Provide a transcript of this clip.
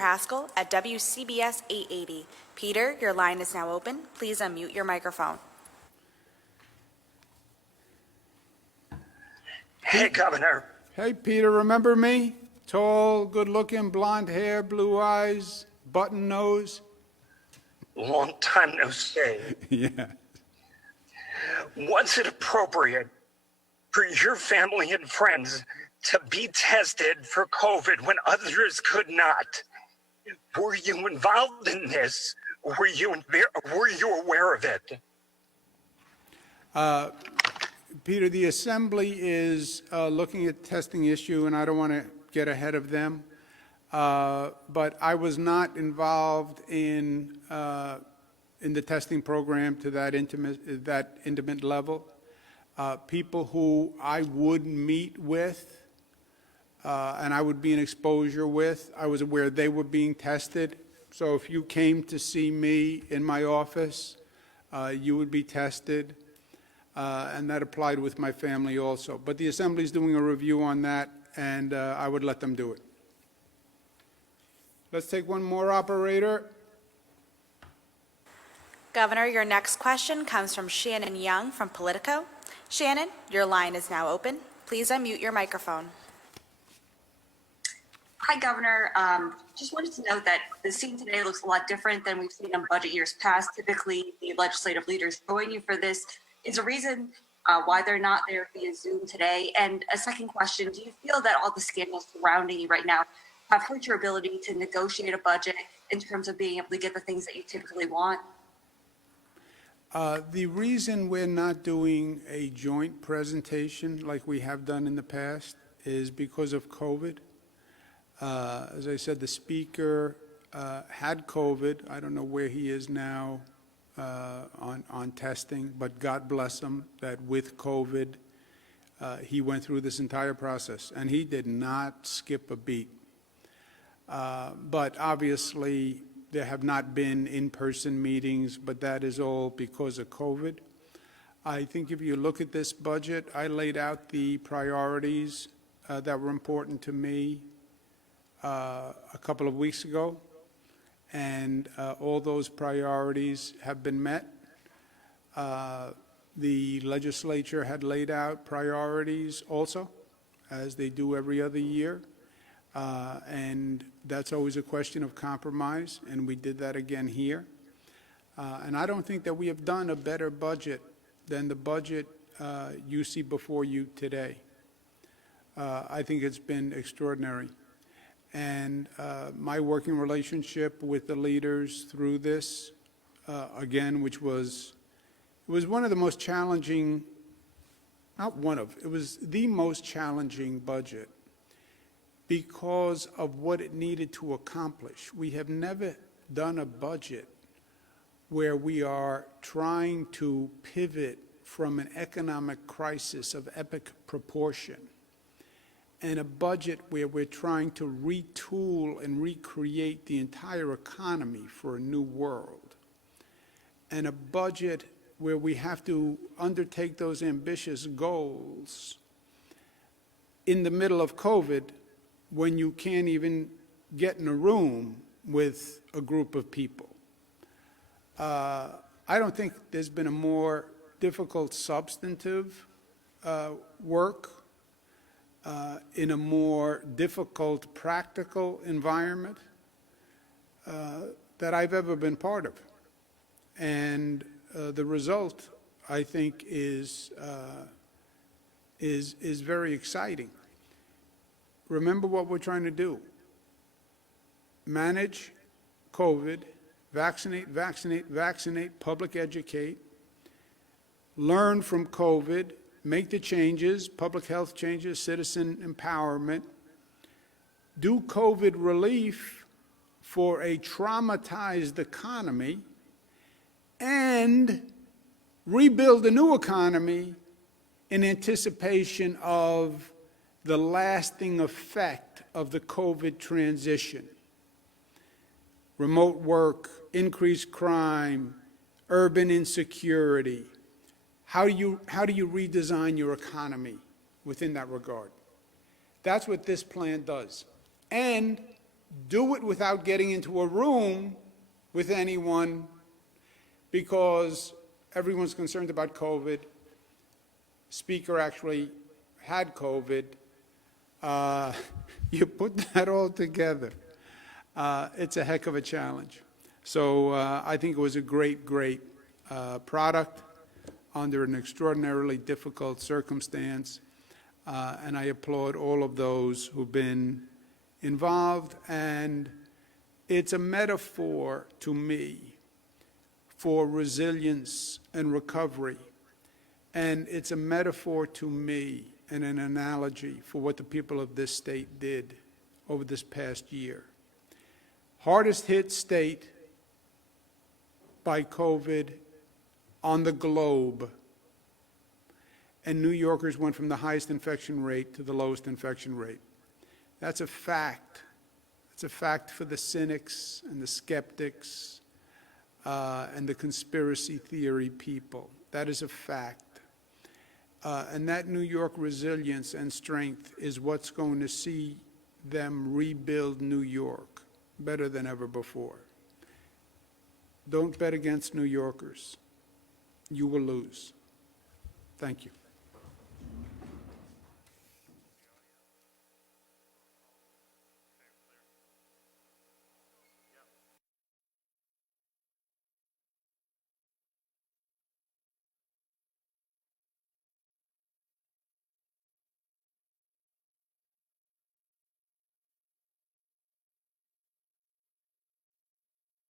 Haskell at WCBS 880. Peter, your line is now open. Please unmute your microphone. Hey, Governor. Hey, Peter, remember me? Tall, good-looking, blonde hair, blue eyes, button nose. Long time no see. Yeah. Was it appropriate for your family and friends to be tested for COVID when others could not? Were you involved in this? Were you aware of it? Peter, the Assembly is looking at testing issue, and I don't want to get ahead of them. But I was not involved in the testing program to that intimate level. People who I would meet with and I would be in exposure with, I was aware they were being tested. So if you came to see me in my office, you would be tested. And that applied with my family also. But the Assembly is doing a review on that, and I would let them do it. Let's take one more, operator. Governor, your next question comes from Shannon Young from Politico. Shannon, your line is now open. Please unmute your microphone. Hi, Governor. Just wanted to note that the scene today looks a lot different than we've seen in budget years past. Typically, the legislative leaders join you for this. Is there a reason why they're not there via Zoom today? And a second question, do you feel that all the scandals surrounding you right now have hurt your ability to negotiate a budget in terms of being able to get the things that you typically want? The reason we're not doing a joint presentation like we have done in the past is because of COVID. As I said, the Speaker had COVID. I don't know where he is now on testing, but God bless him that with COVID, he went through this entire process, and he did not skip a beat. But obviously, there have not been in-person meetings, but that is all because of COVID. I think if you look at this budget, I laid out the priorities that were important to me a couple of weeks ago, and all those priorities have been met. The legislature had laid out priorities also, as they do every other year. And that's always a question of compromise, and we did that again here. And I don't think that we have done a better budget than the budget you see before you today. I think it's been extraordinary. And my working relationship with the leaders through this, again, which was one of the most challenging, it was the most challenging budget because of what it needed to accomplish. We have never done a budget where we are trying to pivot from an economic crisis of epic proportion and a budget where we're trying to retool and recreate the entire economy for a new world, and a budget where we have to undertake those ambitious goals in the middle of COVID when you can't even get in a room with a group of people. I don't think there's been a more difficult substantive work in a more difficult practical environment that I've ever been part of. And the result, I think, is very exciting. Remember what we're trying to do. Manage COVID, vaccinate, public educate, learn from COVID, make the changes, public health changes, citizen empowerment, do COVID relief for a traumatized economy, and rebuild a new economy in anticipation of the lasting effect of the COVID transition. Remote work, increased crime, urban insecurity. How do you redesign your economy within that regard? That's what this plan does. And do it without getting into a room with anyone because everyone's concerned about COVID. Speaker actually had COVID. You put that all together. It's a heck of a challenge. So I think it was a great, great product under an extraordinarily difficult circumstance. And I applaud all of those who've been involved. And it's a metaphor to me for resilience and recovery. And it's a metaphor to me and an analogy for what the people of this state did over this past year. Hardest hit state by COVID on the globe. And New Yorkers went from the highest infection rate to the lowest infection rate. That's a fact. It's a fact for the cynics and the skeptics and the conspiracy theory people. That is a fact. And that New York resilience and strength is what's going to see them rebuild New York better than ever before. Don't bet against New Yorkers. You will lose. Thank you.